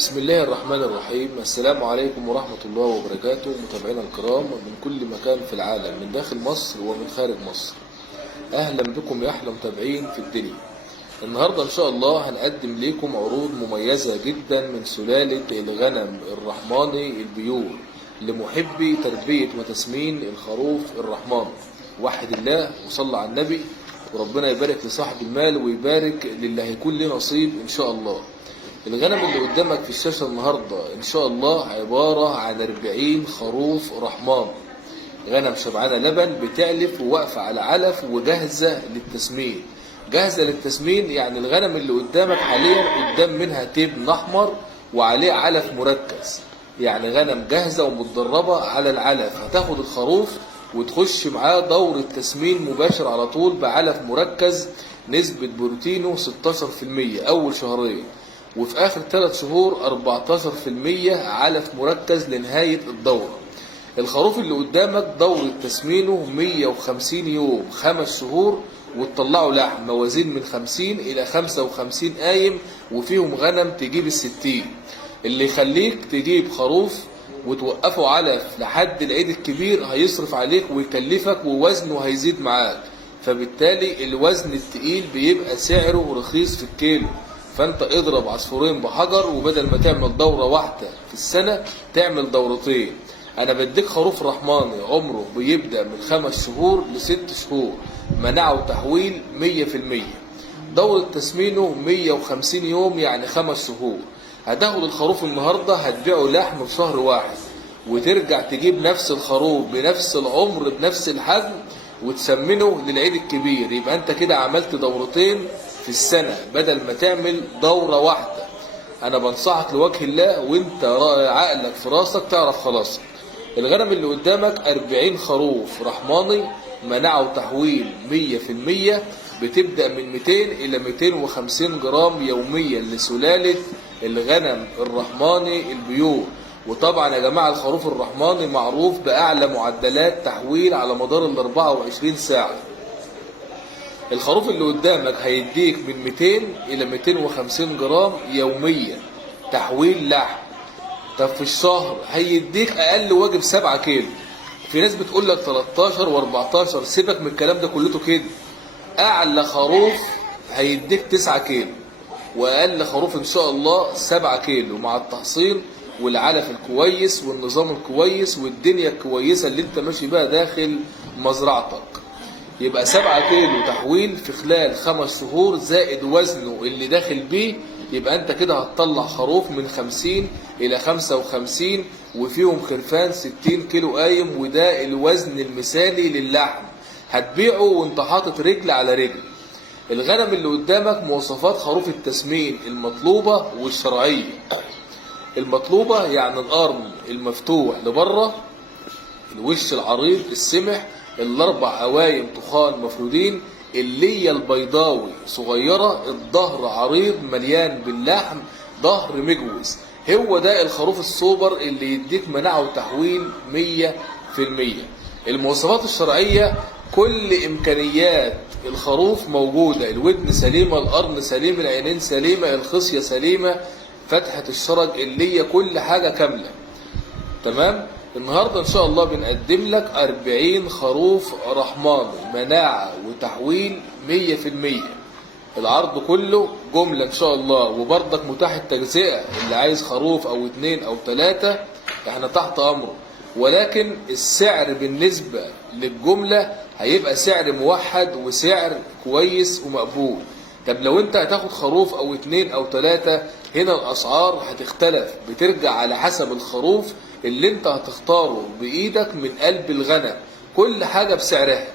بسم الله الرحمن الرحيم. السلام عليكم ورحمة الله وبركاته، متابعينا الكرام من كل مكان في العالم، من داخل مصر ومن خارج مصر. أهلا بكم يا أحلى متابعين في الدنيا. النهاردة إن شاء الله هنقدم لكم عروض مميزة جدا من سلالة الغنم الرحماني البيور لمحبي تربية وتسمين الخروف الرحماني. وحد الله وصلى على النبي، وربنا يبارك لصاحب المال ويبارك للي هيكون له نصيب إن شاء الله. الغنم اللي قدامك في الشاشة النهاردة إن شاء الله عبارة عن 40 خروف رحمن، غنم شبعانة لبن بتعلف وواقفة على علف وجاهزة للتسمين. جاهزة للتسمين يعني الغنم اللي قدامك حاليا قدام منها تبن أحمر وعليه علف مركز، يعني غنم جاهزة ومتدربة على العلف. هتاخد الخروف وتخش معاه دورة تسمين مباشر على طول بعلف مركز نسبة بروتينه 16% أول شهرين، وفي آخر 3 شهور 14% علف مركز لنهاية الدورة. الخروف اللي قدامك دورة تسمينه 150 يوم 5 شهور، وتطلعوا لحم موازين من 50 إلى 55 قايم، وفيهم غنم تجيب 60. اللي يخليك تجيب خروف وتوقفه علف لحد العيد الكبير هيصرف عليك ويكلفك ووزنه هيزيد معاك، فبالتالي الوزن التقيل بيبقى سعره رخيص في الكيلو. فانت اضرب عصفورين بحجر، وبدل ما تعمل دورة واحدة في السنة تعمل دورتين. انا بديك خروف رحماني عمره بيبدأ من 5 شهور ل6 شهور، مناعة وتحويل 100%، دورة تسمينه 150 يوم يعني 5 شهور. هتاخد الخروف النهاردة هتبيعه لحم في شهر واحد، وترجع تجيب نفس الخروف بنفس العمر بنفس الحجم وتسمنه للعيد الكبير. يبقى انت كده عملت دورتين في السنة بدل ما تعمل دورة واحدة. انا بنصحك لوجه الله وانت عقلك في راسك تعرف خلاص. الغنم اللي قدامك 40 خروف رحماني، مناعة وتحويل 100%، بتبدأ من 200 إلى 250 جرام يوميا لسلالة الغنم الرحماني البيور. وطبعا يا جماعة الخروف الرحماني معروف بأعلى معدلات تحويل على مدار ال 24 ساعة. الخروف اللي قدامك هيديك من 200 إلى 250 جرام يوميا تحويل لحم. طب في الشهر هيديك أقل واجب 7 كيلو. في ناس بتقول لك 13 و14، سيبك من الكلام ده كلته كده. أعلى خروف هيديك 9 كيلو، وأقل خروف إن شاء الله 7 كيلو مع التحصين والعلف الكويس والنظام الكويس والدنيا الكويسة اللي انت ماشي بها داخل مزرعتك. يبقى 7 كيلو تحويل في خلال 5 شهور زائد وزنه اللي داخل بيه، يبقى انت كده هتطلع خروف من 50 إلى 55 وفيهم خرفان 60 كيلو قايم، وده الوزن المثالي للحم. هتبيعه وانت حاطط رجل على رجل. الغنم اللي قدامك مواصفات خروف التسمين المطلوبة والشرعية. المطلوبة يعني القرن المفتوح لبره، الوش العريض السمح، ال4 قوايم تخان مفرودين، اللية البيضاوي صغيرة، الظهر عريض مليان باللحم، ظهر مجوز. هو ده الخروف السوبر اللي يديك مناعة وتحويل 100%. المواصفات الشرعية كل إمكانيات الخروف موجودة، الودن سليمة، القرن سليم، العينين سليمة، الخصية سليمة، فتحة الشرج اللي كل حاجة كاملة تمام. النهاردة ان شاء الله بنقدم لك 40 خروف رحماني مناعة وتحويل 100%. العرض كله جملة ان شاء الله، وبرضك متاح التجزئة، اللي عايز خروف او 2 أو 3 احنا تحت امره، ولكن السعر بالنسبة للجملة هيبقى سعر موحد وسعر كويس ومقبول. طب لو انت هتاخد خروف او 2 أو 3، هنا الاسعار هتختلف، بترجع على حسب الخروف اللي انت هتختاره بايدك من قلب الغنم، كل حاجة بسعرها.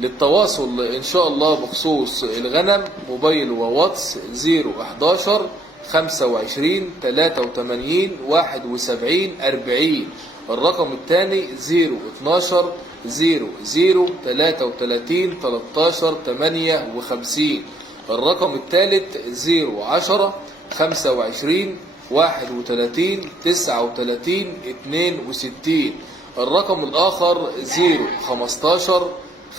للتواصل ان شاء الله بخصوص الغنم موبايل وواتس 011 25 83 71 40. الرقم الثاني 012 00 33 13 58. الرقم الثالث 010 25 31 39 62. الرقم الآخر 015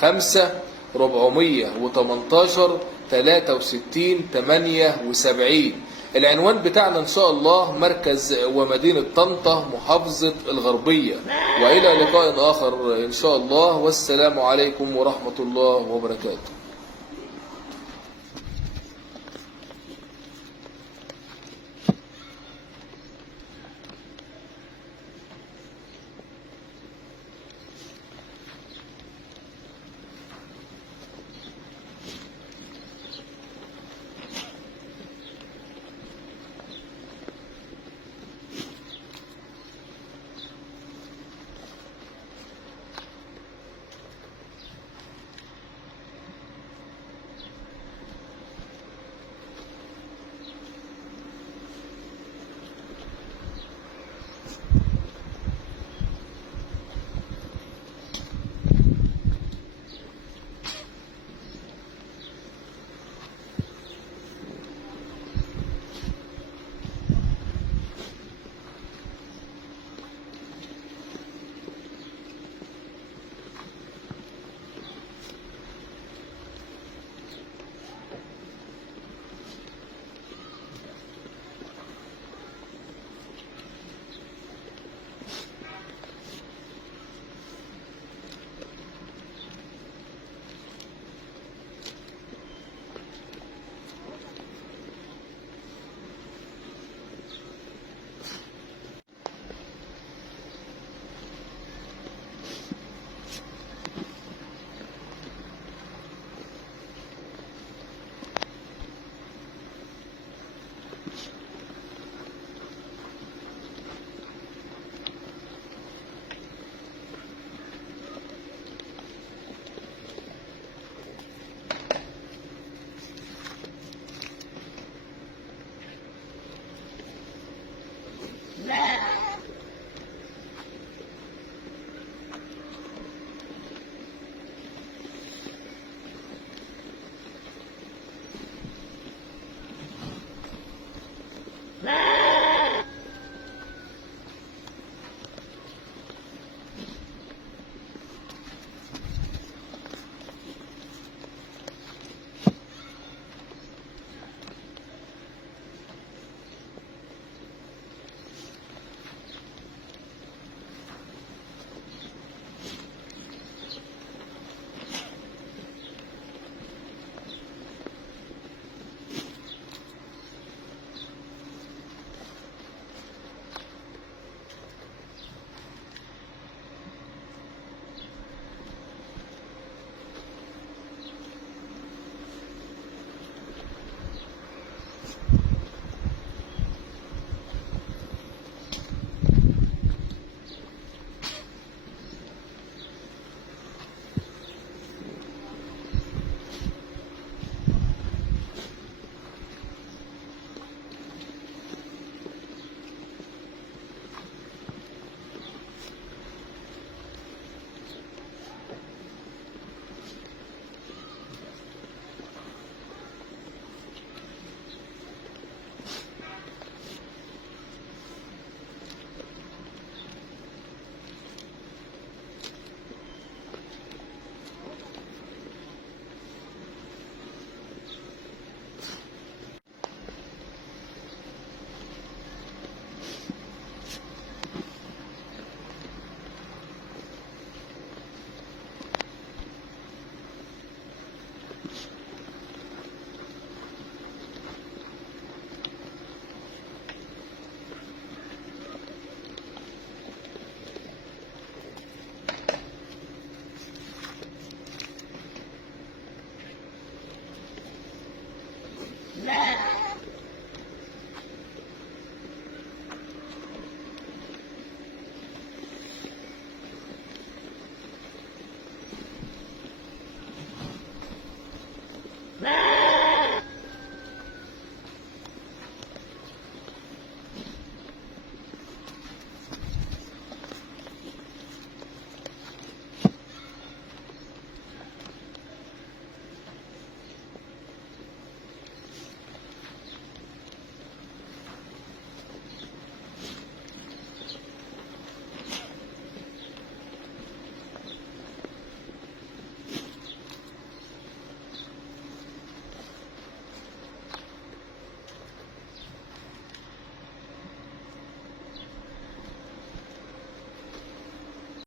5 418 63 78. العنوان بتاعنا إن شاء الله مركز ومدينة طنطا محافظة الغربية. وإلى لقاء آخر إن شاء الله، والسلام عليكم ورحمة الله وبركاته.